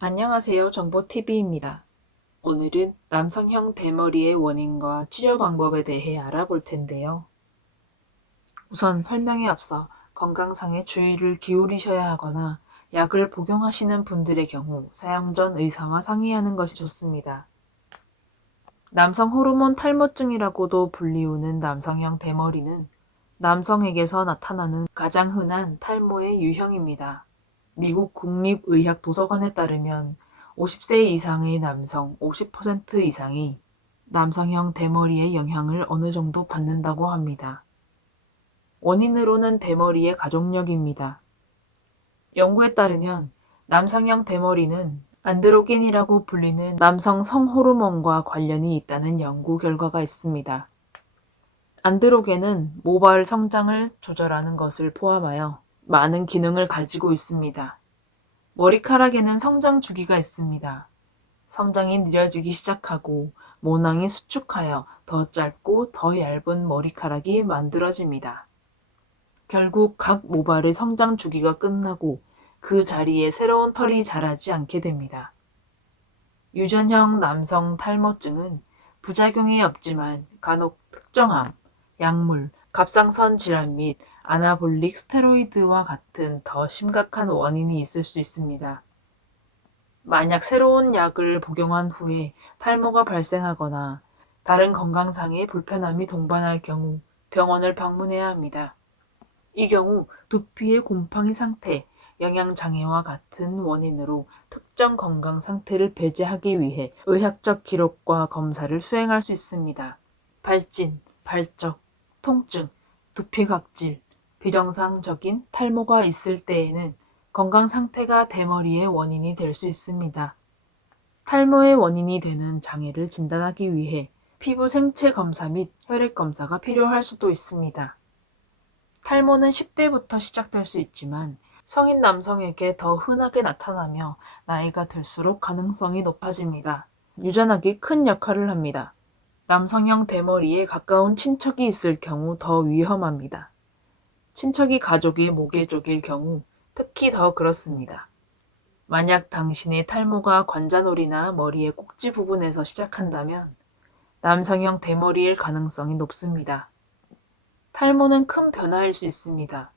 안녕하세요. 정보TV입니다. 오늘은 남성형 대머리의 원인과 치료 방법에 대해 알아볼 텐데요. 우선 설명에 앞서 건강상의 주의를 기울이셔야 하거나 약을 복용하시는 분들의 경우 사용 전 의사와 상의하는 것이 좋습니다. 남성 호르몬 탈모증이라고도 불리우는 남성형 대머리는 남성에게서 나타나는 가장 흔한 탈모의 유형입니다. 미국 국립의학도서관에 따르면 50세 이상의 남성 50% 이상이 남성형 대머리의 영향을 어느 정도 받는다고 합니다. 원인으로는 대머리의 가족력입니다. 연구에 따르면 남성형 대머리는 안드로겐이라고 불리는 남성 성호르몬과 관련이 있다는 연구 결과가 있습니다. 안드로겐은 모발 성장을 조절하는 것을 포함하여 많은 기능을 가지고 있습니다. 머리카락에는 성장 주기가 있습니다. 성장이 느려지기 시작하고 모낭이 수축하여 더 짧고 더 얇은 머리카락이 만들어집니다. 결국 각 모발의 성장 주기가 끝나고 그 자리에 새로운 털이 자라지 않게 됩니다. 유전형 남성 탈모증은 부작용이 없지만 간혹 특정암, 약물, 갑상선 질환 및 아나볼릭 스테로이드와 같은 더 심각한 원인이 있을 수 있습니다. 만약 새로운 약을 복용한 후에 탈모가 발생하거나 다른 건강상의 불편함이 동반할 경우 병원을 방문해야 합니다. 이 경우 두피의 곰팡이 상태, 영양장애와 같은 원인으로 특정 건강 상태를 배제하기 위해 의학적 기록과 검사를 수행할 수 있습니다. 발진, 발적, 통증, 두피 각질, 비정상적인 탈모가 있을 때에는 건강 상태가 대머리의 원인이 될 수 있습니다. 탈모의 원인이 되는 장애를 진단하기 위해 피부 생체 검사 및 혈액 검사가 필요할 수도 있습니다. 탈모는 10대부터 시작될 수 있지만 성인 남성에게 더 흔하게 나타나며 나이가 들수록 가능성이 높아집니다. 유전학이 큰 역할을 합니다. 남성형 대머리에 가까운 친척이 있을 경우 더 위험합니다. 친척이 가족의 모계족일 경우 특히 더 그렇습니다. 만약 당신의 탈모가 관자놀이나 머리의 꼭지 부분에서 시작한다면 남성형 대머리일 가능성이 높습니다. 탈모는 큰 변화일 수 있습니다.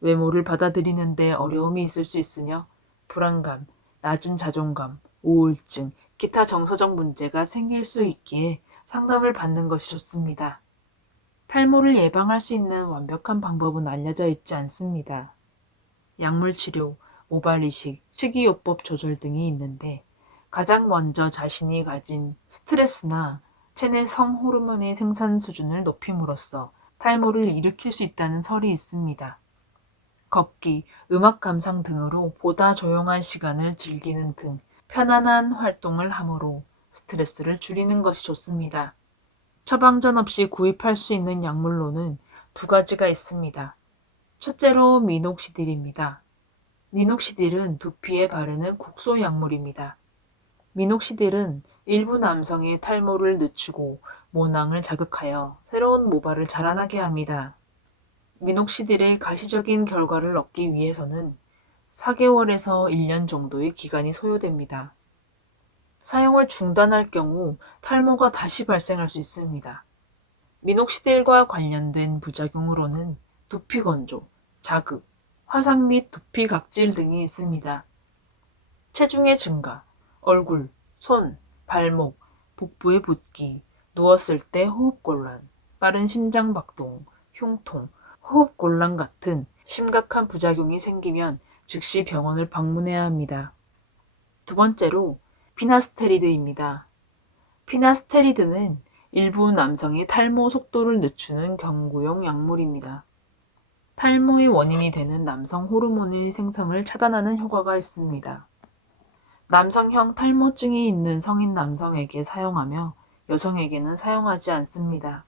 외모를 받아들이는데 어려움이 있을 수 있으며 불안감, 낮은 자존감, 우울증, 기타 정서적 문제가 생길 수 있기에 상담을 받는 것이 좋습니다. 탈모를 예방할 수 있는 완벽한 방법은 알려져 있지 않습니다. 약물 치료, 모발 이식, 식이요법 조절 등이 있는데 가장 먼저 자신이 가진 스트레스나 체내 성호르몬의 생산 수준을 높임으로써 탈모를 일으킬 수 있다는 설이 있습니다. 걷기, 음악 감상 등으로 보다 조용한 시간을 즐기는 등 편안한 활동을 함으로 스트레스를 줄이는 것이 좋습니다. 처방전 없이 구입할 수 있는 약물로는 두 가지가 있습니다. 첫째로 미녹시딜입니다. 미녹시딜은 두피에 바르는 국소 약물입니다. 미녹시딜은 일부 남성의 탈모를 늦추고 모낭을 자극하여 새로운 모발을 자라나게 합니다. 미녹시딜의 가시적인 결과를 얻기 위해서는 4개월에서 1년 정도의 기간이 소요됩니다. 사용을 중단할 경우 탈모가 다시 발생할 수 있습니다. 미녹시딜과 관련된 부작용으로는 두피 건조, 자극, 화상 및 두피 각질 등이 있습니다. 체중의 증가, 얼굴, 손, 발목, 복부의 붓기, 누웠을 때 호흡곤란, 빠른 심장박동, 흉통, 호흡곤란 같은 심각한 부작용이 생기면 즉시 병원을 방문해야 합니다. 두 번째로 피나스테리드입니다. 피나스테리드는 일부 남성의 탈모 속도를 늦추는 경구용 약물입니다. 탈모의 원인이 되는 남성 호르몬의 생성을 차단하는 효과가 있습니다. 남성형 탈모증이 있는 성인 남성에게 사용하며 여성에게는 사용하지 않습니다.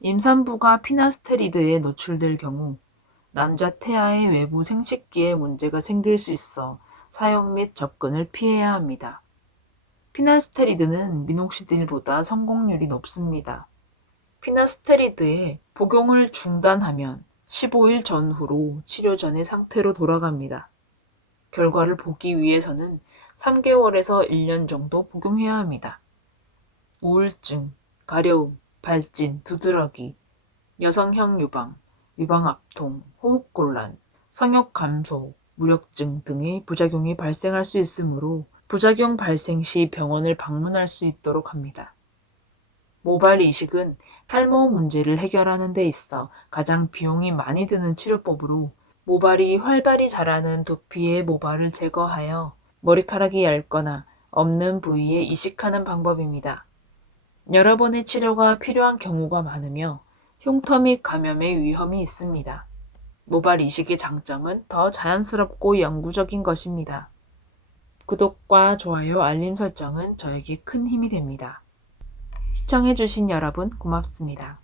임산부가 피나스테리드에 노출될 경우 남자 태아의 외부 생식기에 문제가 생길 수 있어 사용 및 접근을 피해야 합니다. 피나스테리드는 미녹시딜보다 성공률이 높습니다. 피나스테리드의 복용을 중단하면 15일 전후로 치료 전의 상태로 돌아갑니다. 결과를 보기 위해서는 3개월에서 1년 정도 복용해야 합니다. 우울증, 가려움, 발진, 두드러기, 여성형 유방, 유방압통, 호흡곤란, 성욕 감소, 무력증 등의 부작용이 발생할 수 있으므로 부작용 발생 시 병원을 방문할 수 있도록 합니다. 모발 이식은 탈모 문제를 해결하는 데 있어 가장 비용이 많이 드는 치료법으로 모발이 활발히 자라는 두피의 모발을 제거하여 머리카락이 얇거나 없는 부위에 이식하는 방법입니다. 여러 번의 치료가 필요한 경우가 많으며 흉터 및 감염의 위험이 있습니다. 모발 이식의 장점은 더 자연스럽고 영구적인 것입니다. 구독과 좋아요, 알림 설정은 저에게 큰 힘이 됩니다. 시청해주신 여러분 고맙습니다.